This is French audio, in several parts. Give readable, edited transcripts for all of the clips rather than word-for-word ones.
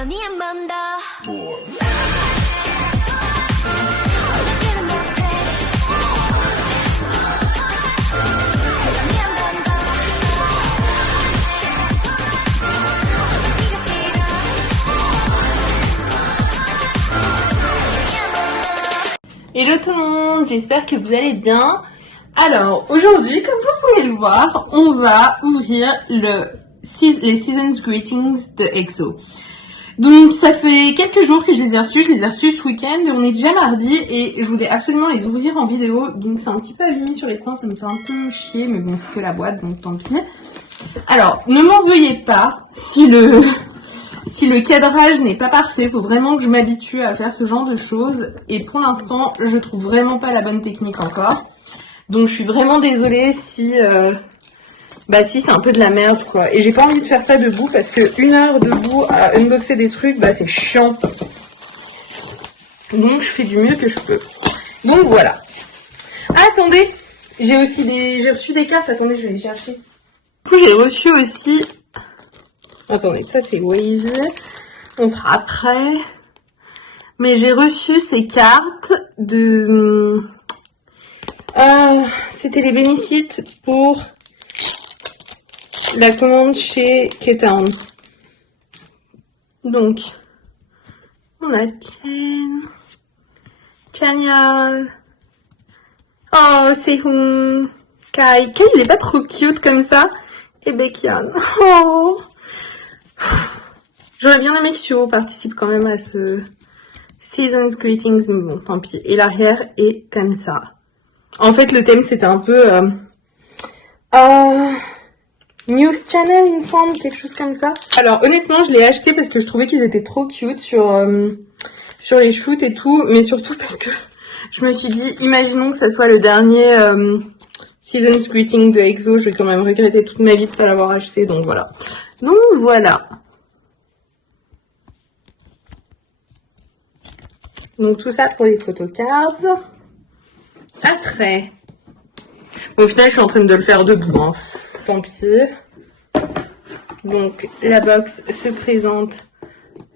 그러니 한 번 더. Hello tout le monde, j'espère que vous allez bien. Alors aujourd'hui, comme vous pouvez le voir, on va ouvrir les Seasons Greetings de EXO. Donc ça fait quelques jours que je les ai reçus ce week-end et on est déjà mardi et je voulais absolument les ouvrir en vidéo. Donc c'est un petit peu abîmé sur l'écran, ça me fait un peu chier, mais bon c'est que la boîte donc tant pis. Alors ne m'en veuillez pas si le cadrage n'est pas parfait, il faut vraiment que je m'habitue à faire ce genre de choses. Et pour l'instant, je trouve vraiment pas la bonne technique encore. Donc je suis vraiment désolée si c'est un peu de la merde quoi. Et j'ai pas envie de faire ça debout parce que 1 heure debout à unboxer des trucs, c'est chiant. Donc je fais du mieux que je peux. Donc voilà. Ah, attendez, j'ai reçu des cartes, attendez, je vais les chercher. Du coup j'ai reçu aussi... Attendez, ça c'est Wavy, on fera après. Mais j'ai reçu ces cartes de... c'était les bénéfices pour la commande chez K-Town. Donc, on a Chanyeol. Oh, Sehun. Kai, il est pas trop cute comme ça. Et Baekhyun. Oh. J'aurais bien aimé que Suho participe quand même à ce Seasons Greetings, mais bon, tant pis. Et l'arrière est comme ça. En fait, le thème, c'était un peu... News Channel, il me semble, quelque chose comme ça. Alors, honnêtement, je l'ai acheté parce que je trouvais qu'ils étaient trop cute sur les shoots et tout, mais surtout parce que je me suis dit, imaginons que ça soit le dernier Seasons Greeting de EXO, je vais quand même regretter toute ma vie de ne pas l'avoir acheté, donc voilà. Donc voilà. Donc tout ça pour les photocards. Après. Au final, je suis en train de le faire debout. Hein. Tant pis. Donc la box se présente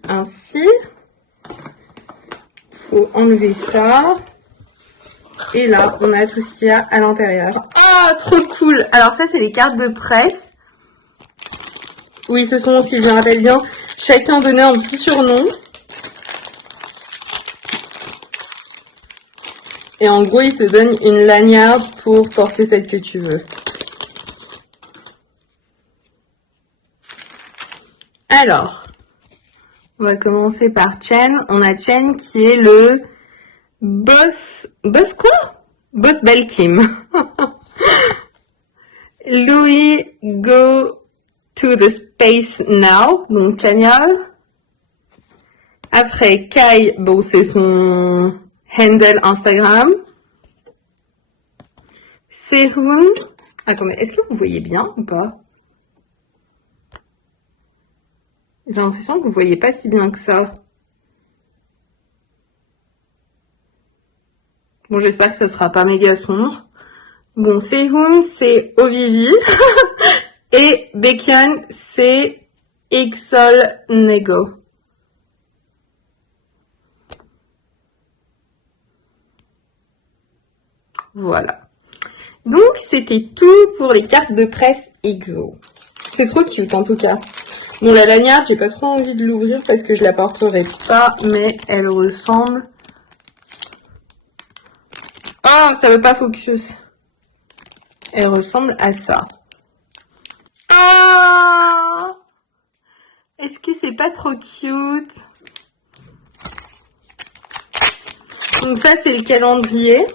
ainsi. Faut enlever ça. Et là, on a tout ce qu'il y a à l'intérieur. Oh, trop cool! Alors ça, c'est les cartes de presse. Oui, ce sont, si je me rappelle bien, chacun donnait un petit surnom. Et en gros, il te donne une lanière pour porter celle que tu veux. Alors, on va commencer par Chen. On a Chen qui est le boss... Boss quoi? Boss Balkim. Louis go to the space now. Donc, Chanyeol. Après, Kai, bon, c'est son... handle Instagram. Sehun. Attendez, est-ce que vous voyez bien ou pas? J'ai l'impression que vous voyez pas si bien que ça. Bon, j'espère que ça sera pas méga sombre. Bon, Sehun, c'est Ovivi. Et Baekhyun, c'est Ixol Nego. Voilà. Donc, c'était tout pour les cartes de presse EXO. C'est trop cute, en tout cas. Bon, la lanière, j'ai pas trop envie de l'ouvrir parce que je la porterai pas, mais elle ressemble... Oh, ça veut pas focus. Elle ressemble à ça. Ah! Est-ce que c'est pas trop cute? Donc ça, c'est le calendrier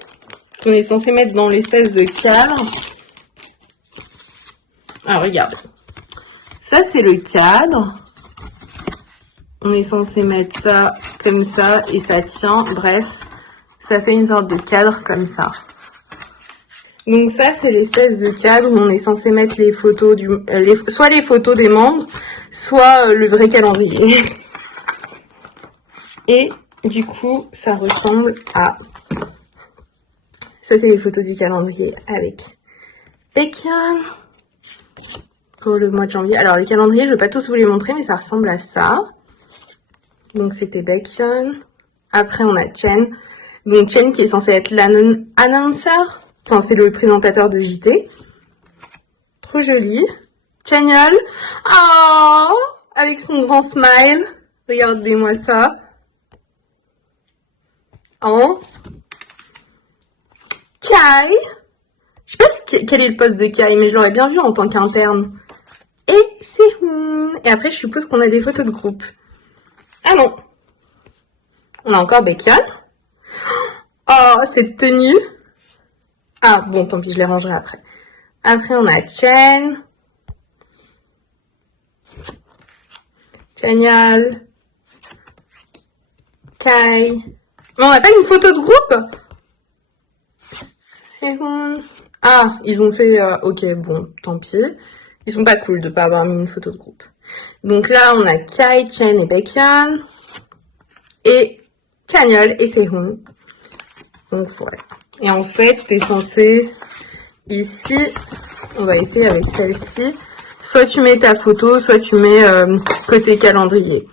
qu'on est censé mettre dans l'espèce de cadre. Alors, regarde. Ça, c'est le cadre. On est censé mettre ça comme ça et ça tient. Bref, ça fait une sorte de cadre comme ça. Donc ça, c'est l'espèce de cadre où on est censé mettre les photos soit les photos des membres, soit le vrai calendrier. Et du coup, ça ressemble à... Ça, c'est les photos du calendrier avec Baekhyun pour le mois de janvier. Alors, les calendriers, je ne vais pas tous vous les montrer, mais ça ressemble à ça. Donc c'était Baekhyun. Après on a Chen. Donc Chen qui est censé être l'announcer. Enfin c'est le présentateur de JT. Trop joli. Chanyeol. Oh, avec son grand smile. Regardez-moi ça. Oh. Kai. Je sais pas quel est le poste de Kai, mais je l'aurais bien vu en tant qu'interne. Et Sehun. Et après, je suppose qu'on a des photos de groupe. Ah non. On a encore Baekhyun. Oh, cette tenue. Ah, bon, tant pis, je les rangerai après. Après, on a Chen. Chanyeol. Kai. Mais on n'a pas une photo de groupe? Sehun. Ah, ils ont fait... ok, bon, tant pis. Ils sont pas cool de pas avoir mis une photo de groupe. Donc là, on a Kai, Chen et Baekhyun. Et Chanyeol et Sehun. Donc voilà. Et en fait, t'es censé... Ici, on va essayer avec celle-ci. Soit tu mets ta photo, soit tu mets côté calendrier.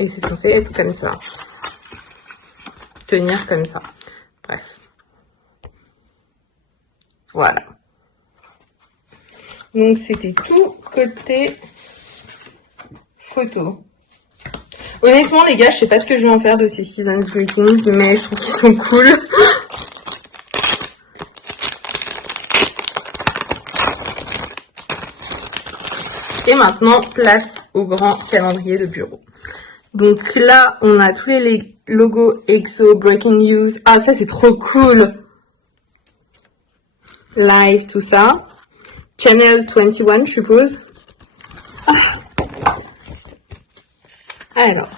Et c'est censé être comme ça. Tenir comme ça. Bref. Voilà. Donc c'était tout côté photo. Honnêtement les gars, je sais pas ce que je vais en faire de ces Seasons Greetings, mais je trouve qu'ils sont cool. Et maintenant, place au grand calendrier de bureau. Donc là, on a tous les logos EXO, Breaking News. Ah, ça c'est trop cool. Live, tout ça. Channel 21, je suppose. Ah. Alors.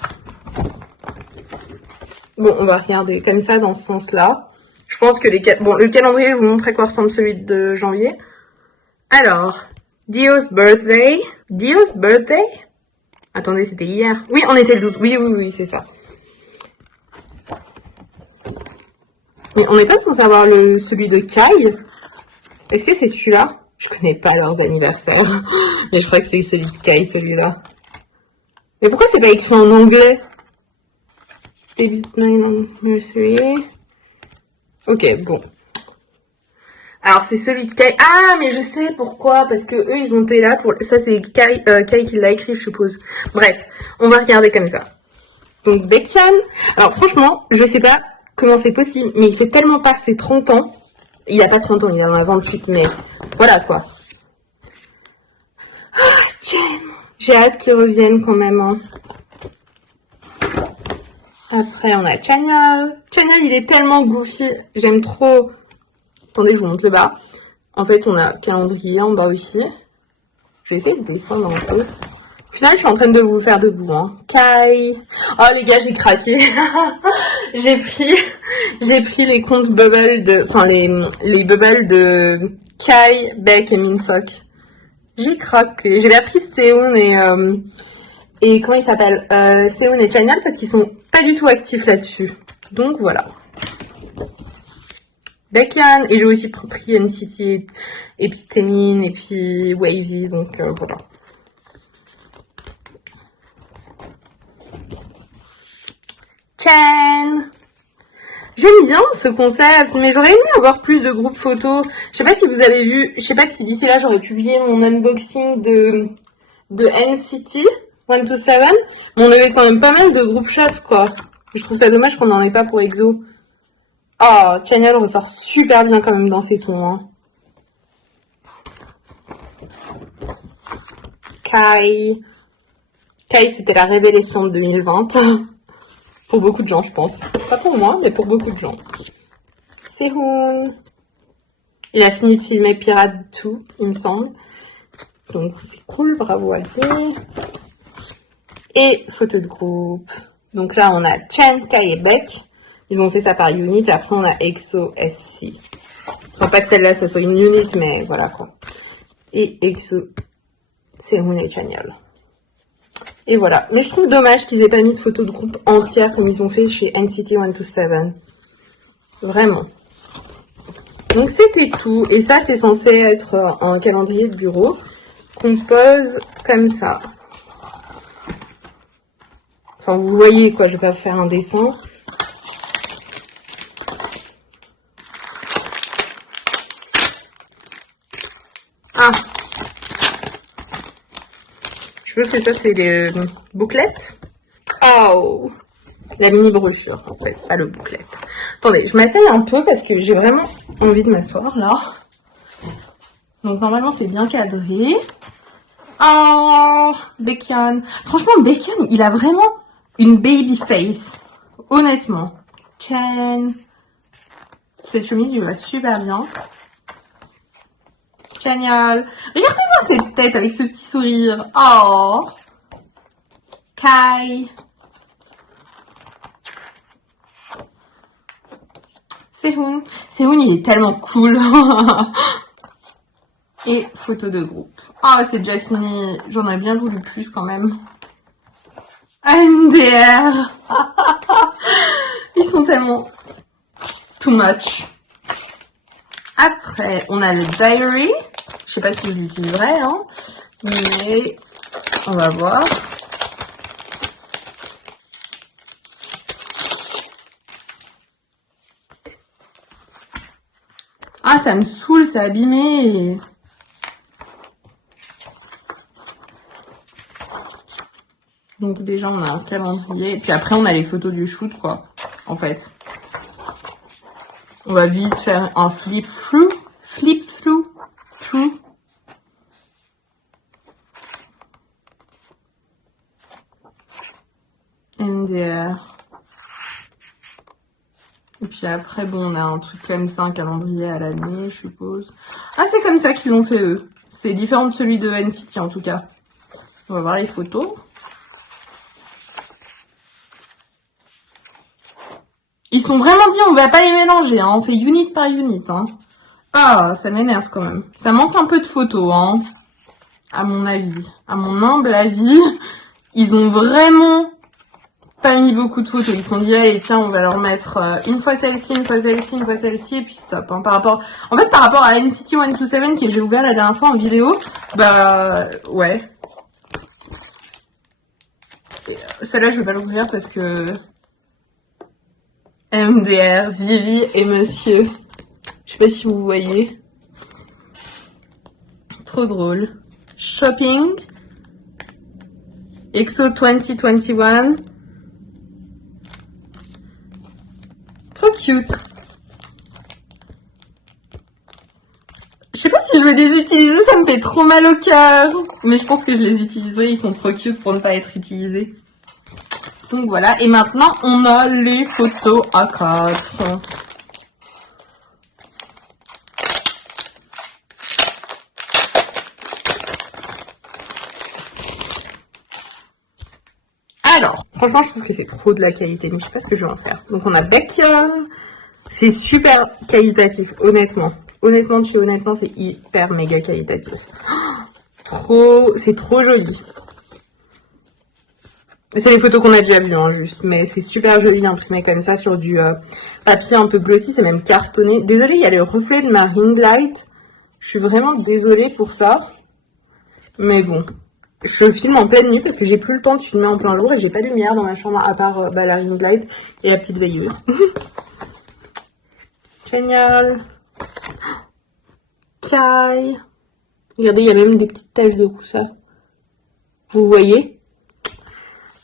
Bon, on va regarder comme ça, dans ce sens-là. Je pense que le calendrier, je vais vous montrer à quoi ressemble celui de janvier. Alors, Dio's birthday. Dio's birthday? Attendez, c'était hier. Oui, on était le 12. Oui, c'est ça. Mais on n'est pas censé avoir celui de Kai. Est-ce que c'est celui-là? Je connais pas leurs anniversaires. Mais je crois que c'est celui de Kai, celui-là. Mais pourquoi c'est pas écrit en anglais? Debut 9 anniversary. Ok, bon. Alors, c'est celui de Kai. Ah, mais je sais pourquoi. Parce que eux, ils ont été là pour... Ça, c'est Kai qui l'a écrit, je suppose. Bref, on va regarder comme ça. Donc, Baekhyun. Alors, franchement, je sais pas comment c'est possible, mais il fait tellement pas ses 30 ans. Il a pas 30 ans, il en a 28, mais voilà, quoi. Oh, Chen. J'ai hâte qu'il revienne quand même, hein. Après, on a Chanyeol. Chanyeol, il est tellement goofy. J'aime trop... Attendez, je vous montre le bas. En fait, on a calendrier en bas aussi. Je vais essayer de descendre un peu. Au final, je suis en train de vous le faire debout. Hein. Kai. Oh, les gars, j'ai craqué. j'ai pris les comptes bubble de... Enfin, les bubbles de Kai, Baek et Minsok. J'ai craqué. J'avais appris Sehun et comment il s'appelle Sehun et Chanyeol parce qu'ils sont pas du tout actifs là-dessus. Donc, voilà. Baekhyun, et j'ai aussi pris NCT, et puis Taemin, et puis Wavy, donc voilà. Chen. J'aime bien ce concept, mais j'aurais aimé avoir plus de groupes photos. Je sais pas si vous avez vu, je sais pas si d'ici là j'aurais publié mon unboxing de NCT 127, mais on avait quand même pas mal de group shots, quoi. Je trouve ça dommage qu'on n'en ait pas pour EXO. Oh, Chanyeol ressort super bien quand même dans ses tons. Hein. Kai, c'était la révélation de 2020. Pour beaucoup de gens, je pense. Pas pour moi, mais pour beaucoup de gens. Sehun. Il a fini de filmer Pirate 2, il me semble. Donc, c'est cool. Bravo à lui. Et photo de groupe. Donc là, on a Chen, Kai et Baek. Ils ont fait ça par unit. Après, on a EXO SC. Enfin, pas que celle-là, ça soit une unit, mais voilà quoi. Et EXO, Sehun et Chanyeol. Et voilà. Mais je trouve dommage qu'ils aient pas mis de photos de groupe entière comme ils ont fait chez NCT 127. Vraiment. Donc, c'était tout. Et ça, c'est censé être un calendrier de bureau qu'on pose comme ça. Enfin, vous voyez quoi, je vais pas vous faire un dessin. Ah, je pense que ça c'est les bouclettes. Oh, la mini brochure en fait, pas le bouclette. Attendez, je m'asseye un peu parce que j'ai vraiment envie de m'asseoir là. Donc normalement c'est bien cadré. Oh, Bacon. Franchement, Bacon, il a vraiment une baby face. Honnêtement. Tiens. Cette chemise lui va super bien. Génial. Regardez-moi cette tête avec ce petit sourire. Oh. Kai. Sehun. Sehun, il est tellement cool. Et photo de groupe. Ah, c'est déjà fini. J'en ai bien voulu plus quand même. MDR. Ils sont tellement too much. Après, on a le diary. Je sais pas si je l'utiliserai, hein. Mais on va voir. Ah, ça me saoule, c'est abîmé. Donc déjà, on a un calendrier. Et puis après, on a les photos du shoot, quoi. En fait. On va vite faire un flip-through. Flip-through. Through. MDR. Et puis après, bon, on a un truc comme ça, un calendrier à l'année, je suppose. Ah, c'est comme ça qu'ils l'ont fait, eux. C'est différent de celui de NCT, en tout cas. On va voir les photos. Ils sont vraiment dit, on va pas les mélanger, hein. On fait unit par unit, hein. Ah, ça m'énerve quand même. Ça manque un peu de photos, hein. À mon avis. À mon humble avis, ils ont vraiment pas mis beaucoup de photos. Ils se sont dit, allez, tiens, on va leur mettre une fois celle-ci, une fois celle-ci, une fois celle-ci, et puis stop. Hein. Par rapport à NCT 127 que j'ai ouvert la dernière fois en vidéo, bah, ouais. Celle-là, je vais pas l'ouvrir parce que... MDR, Vivi et Monsieur. Je sais pas si vous voyez. Trop drôle. Shopping. EXO 2021. Trop cute. Je sais pas si je vais les utiliser, ça me fait trop mal au cœur. Mais je pense que je les utiliserai, ils sont trop cute pour ne pas être utilisés. Donc voilà, et maintenant on a les photos à 4. Alors, franchement je trouve que c'est trop de la qualité, mais je sais pas ce que je vais en faire. Donc on a Baekhyun, c'est super qualitatif, honnêtement. Honnêtement, chez honnêtement, c'est hyper méga qualitatif. C'est trop joli. C'est les photos qu'on a déjà vues, hein, juste. Mais c'est super joli imprimé comme ça sur du papier un peu glossy. C'est même cartonné. Désolée, il y a le reflet de ma ring light. Je suis vraiment désolée pour ça. Mais bon. Je filme en pleine nuit parce que j'ai plus le temps de filmer en plein jour et j'ai pas de lumière dans ma chambre à part la ring light et la petite veilleuse. Génial. Kai. Regardez, il y a même des petites taches de rousseur. Vous voyez?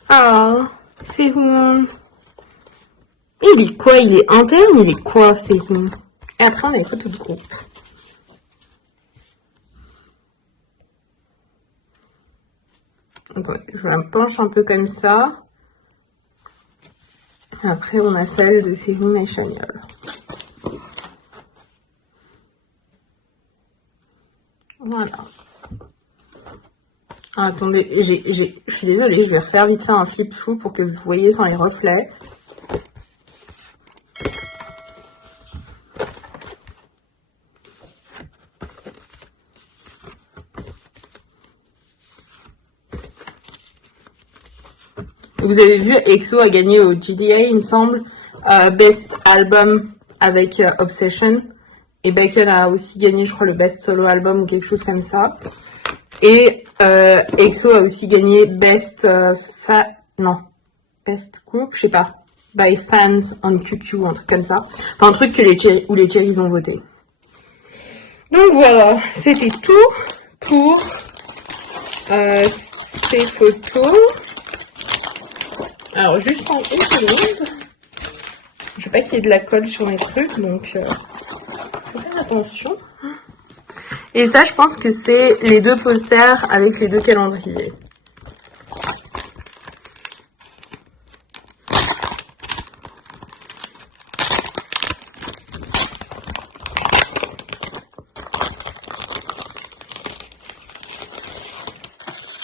Ah, Sehun. Il est quoi? Il est interne? Il est quoi, Sehun? Et après, on a les photos de groupe. Attendez, je la penche un peu comme ça. Après, on a celle de Sehun et Chanyeol. Voilà. Ah, attendez, je suis désolée, je vais refaire vite fait un flip-through pour que vous voyez sans les reflets. Vous avez vu, EXO a gagné au GDA, il me semble, Best Album avec Obsession. Et Baekhyun a aussi gagné, je crois, le Best Solo Album ou quelque chose comme ça. Et EXO a aussi gagné Best non. best group, je sais pas, by fans on QQ, un truc comme ça. Enfin, un truc que où les cherries ont voté. Donc voilà, c'était tout pour ces photos. Alors, juste en une seconde. Je veux pas qu'il y ait de la colle sur mes trucs, donc faut faire attention. Et ça, je pense que c'est les 2 posters avec les 2 calendriers.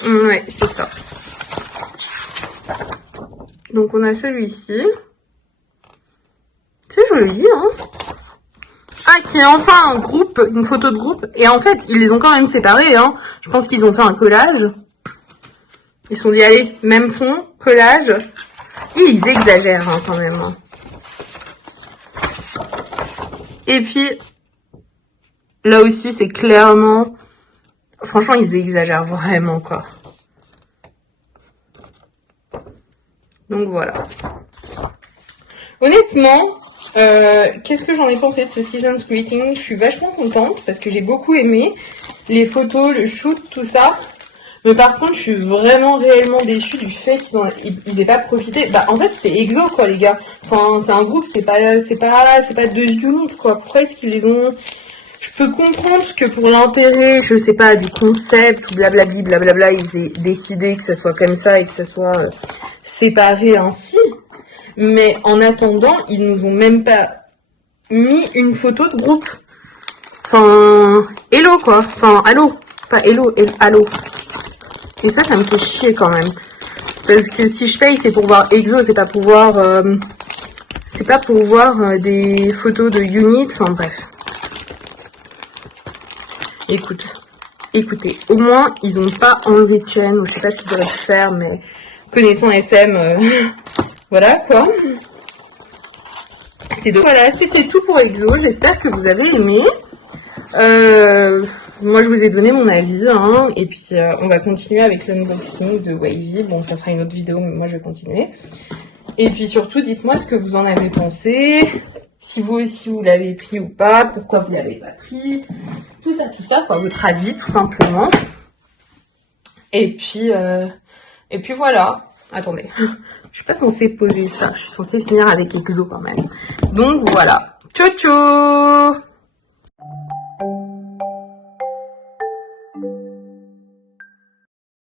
Ouais, c'est ça. Donc on a celui-ci. C'est joli, hein. Ah, qui est enfin un groupe, une photo de groupe. Et en fait, ils les ont quand même séparés, hein. Je pense qu'ils ont fait un collage. Ils se sont dit, allez, même fond, collage. Et ils exagèrent, hein, quand même. Hein. Et puis, là aussi, c'est clairement... Franchement, ils exagèrent vraiment, quoi. Donc, voilà. Honnêtement, qu'est-ce que j'en ai pensé de ce Season's Greeting? Je suis vachement contente parce que j'ai beaucoup aimé les photos, le shoot, tout ça. Mais par contre, je suis vraiment réellement déçue du fait qu'ils aient pas profité. Bah, en fait, c'est EXO, quoi, les gars. Enfin, c'est un groupe, c'est pas 2 units, quoi. Pourquoi est-ce qu'ils les ont... Je peux comprendre que pour l'intérêt, je sais pas, du concept ou blablabli, blablabla, ils aient décidé que ça soit comme ça et que ça soit séparé ainsi. Mais en attendant, ils nous ont même pas mis une photo de groupe. Enfin, hello quoi. Enfin, allô. Pas hello, allô. Et ça me fait chier quand même. Parce que si je paye, c'est pour voir EXO, c'est pas pour voir... des photos de unit. Enfin, bref. Écoutez, au moins, ils n'ont pas enlevé de chaîne, ou je sais pas ce qu'ils auraient pu faire, mais connaissant SM, voilà quoi. Voilà, c'était tout pour EXO, j'espère que vous avez aimé. Moi, je vous ai donné mon avis, hein, et puis on va continuer avec l'unboxing de Wavy. Bon, ça sera une autre vidéo, mais moi, je vais continuer. Et puis surtout, dites-moi ce que vous en avez pensé. Si vous aussi vous l'avez pris ou pas, pourquoi vous l'avez pas pris, tout ça, quoi, votre avis tout simplement. Et puis voilà. Attendez, je suis pas censée poser ça, je suis censée finir avec EXO quand même. Donc voilà, ciao ciao.